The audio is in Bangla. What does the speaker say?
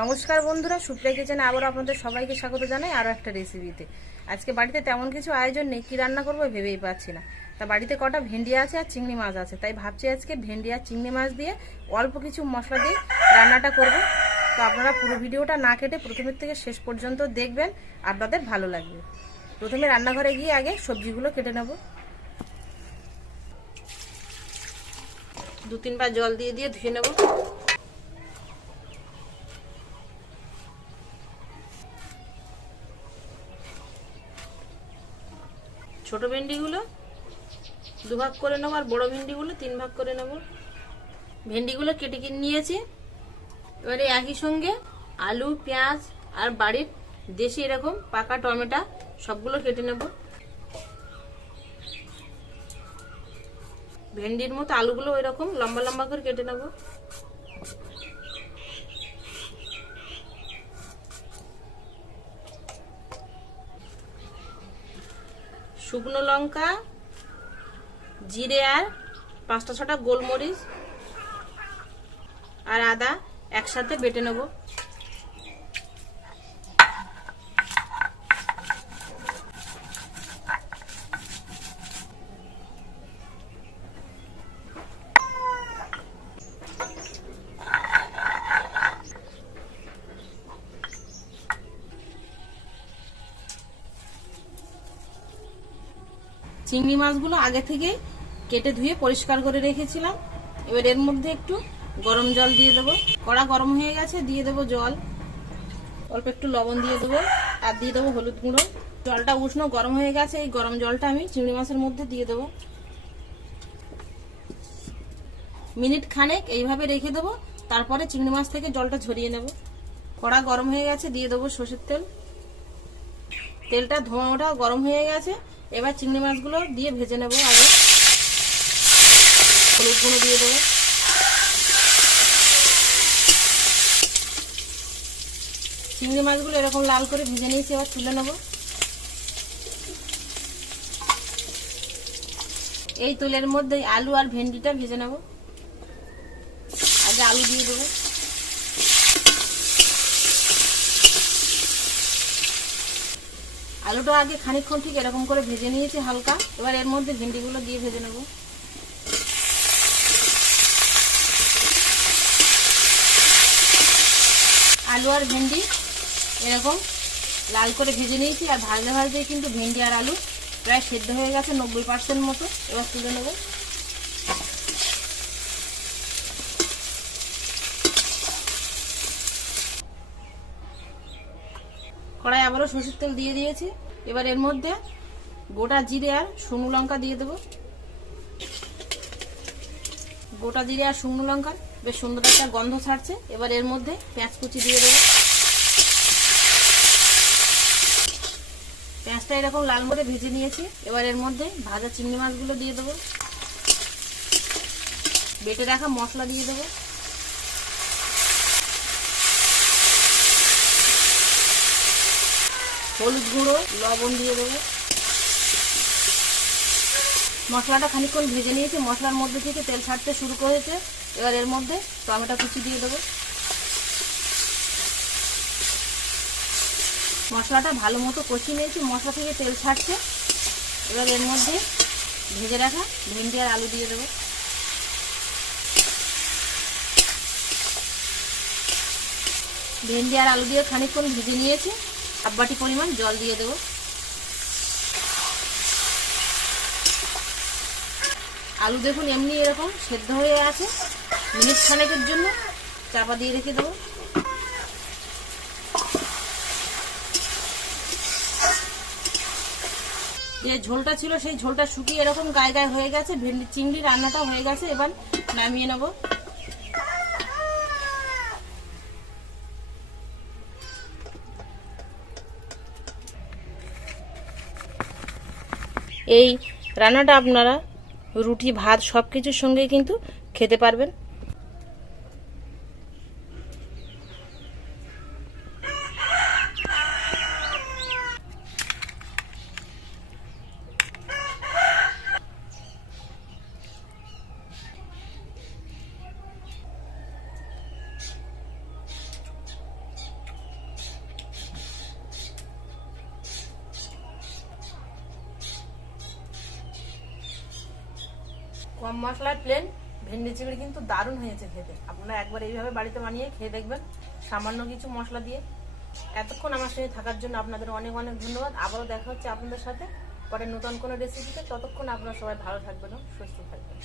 নমস্কার বন্ধুরা, সুপ্রিয়া কিচেনে আবার আপনাদের সবাইকে স্বাগত জানাই আরও একটা রেসিপিতে। আজকে বাড়িতে তেমন কিছু আয়োজন নেই, কী রান্না করবো ভেবেই পাচ্ছি না। তা বাড়িতে কটা ভেন্ডি আছে আর চিংড়ি মাছ আছে, তাই ভাবছি আজকে ভেন্ডি আর চিংড়ি মাছ দিয়ে অল্প কিছু মশলা দিয়ে রান্নাটা করব। তো আপনারা পুরো ভিডিওটা না কেটে প্রথমের থেকে শেষ পর্যন্ত দেখবেন, আপনাদের ভালো লাগবে। প্রথমে রান্নাঘরে গিয়ে আগে সবজিগুলো কেটে নেব। 2-3 বার জল দিয়ে ধুয়ে নেব। ছোট ভেন্ডিগুলো 2 ভাগ করে নেব আর বড় ভেন্ডিগুলো 3 ভাগ করে নেব। ভেন্ডিগুলো কেটে নিয়েছি। এবারে একই সঙ্গে আলু, পেঁয়াজ আর বাড়ির দেশি এরকম পাকা টমেটো সবগুলো কেটে নেব। ভেন্ডির মতো আলুগুলো এরকম লম্বা লম্বা করে কেটে নেব। শুকনো লঙ্কা, জিরে আর 5-6টা গোলমরিচ আর আদা একসাথে বেটে নেব। চিংড়ি মাছগুলো আগে থেকে কেটে ধুয়ে পরিষ্কার করে রেখেছিলাম। এবার এর মধ্যে একটু গরম জল দিয়ে দেবো। কড়া গরম হয়ে গেছে, দিয়ে দেবো জল, অল্প একটু লবণ দিয়ে দেবো আর দিয়ে দেবো হলুদ গুঁড়ো। জলটা উষ্ণ গরম হয়ে গেছে, এই গরম জলটা আমি চিংড়ি মাছের মধ্যে দিয়ে দেবো। মিনিট খানেক এইভাবে রেখে দেবো, তারপরে চিংড়ি মাছ থেকে জলটা ঝরিয়ে নেব। কড়া গরম হয়ে গেছে, দিয়ে দেবো সরষের তেল। তেলটা ধোঁয়া ওঠা গরম হয়ে গেছে। এবার চিংড়ি মাছগুলো দিয়ে ভেজে নেব। আগে হলুদ গুঁড়ো দিয়ে দেবো। চিংড়ি মাছগুলো এরকম লাল করে ভেজে নিয়েছি, এবার তুলে নেব। এই তেলের মধ্যে আলু আর ভেন্ডিটা ভেজে নেব। আগে আলু দিয়ে দেবো। আলুটা আগে খানিকক্ষণ ঠিক এরকম করে ভেজে নিয়েছি হালকা। এবার এর মধ্যে ভেন্ডিগুলো দিয়ে ভেজে নেব। আলু আর ভেন্ডি এরকম লাল করে ভেজে নিয়েছি, আর ভাজতে ভাজতে কিন্তু ভেন্ডি আর আলু প্রায় সেদ্ধ হয়ে গেছে 90% মতো। এবার তুলে নেব। কড়াই আবারও সরষের তেল দিয়ে দিয়েছি। এবার এর মধ্যে গোটা জিরে আর শুকনো লঙ্কা দিয়ে দেবো। গোটা জিরে আর শুকনো লঙ্কার বেশ সুন্দর একটা গন্ধ ছাড়ছে। এবার এর মধ্যে পেঁয়াজ কুচি দিয়ে দেবো। পেঁয়াজটা এরকম লাল করে ভেজে নিয়েছি। এবার এর মধ্যে ভাজা চিংড়ি মাছগুলো দিয়ে দেবো। বেটে রাখা মশলা দিয়ে দেবো। হলুদ গুঁড়ো, লবণ দিয়ে দেবো। মশলাটা খানিকক্ষণ ভেজে নিয়েছি, মশলার মধ্যে থেকে তেল ছাড়তে শুরু করেছে। এবার এর মধ্যে টমেটো কুচি দিয়ে দেবো। মশলাটা ভালো মতো কষিয়ে নিয়েছি, মশলা থেকে তেল ছাড়ছে। এবার এর মধ্যে ভেজে রাখা ভেন্ডি আর আলু দিয়ে দেবো। ভেন্ডি আর আলু দিয়ে খানিকক্ষণ ভেজে নিয়েছি। 1 বাটি পরিমাণ জল দিয়ে দেবো। আলু দেখুন এমনি এরকম সেদ্ধ হয়ে আছে। মিনিট খানেকের জন্য চাপা দিয়ে রেখে দেবো। যে ঝোলটা ছিল সেই ঝোলটা শুকিয়ে এরকম গায়ে গায়ে হয়ে গেছে। ভেন্ডি চিংড়ি রান্নাটা হয়ে গেছে। এবার নামিয়ে নেব। এই রান্নাটা আপনারা রুটি, ভাত সব কিছুর সঙ্গে কিন্তু খেতে পারবেন। কম মশলায় প্লেন ভেন্ডি চিংড়ি কিন্তু দারুণ হয়েছে খেতে। আপনারা একবার এইভাবে বাড়িতে বানিয়ে খেয়ে দেখবেন, সামান্য কিছু মশলা দিয়ে। এতক্ষণ আমার সঙ্গে থাকার জন্য আপনাদের অনেক অনেক ধন্যবাদ। আবারও দেখা হচ্ছে আপনাদের সাথে পরে নতুন কোনো রেসিপিতে। ততক্ষণ আপনারা সবাই ভালো থাকবেন ও সুস্থ থাকবেন।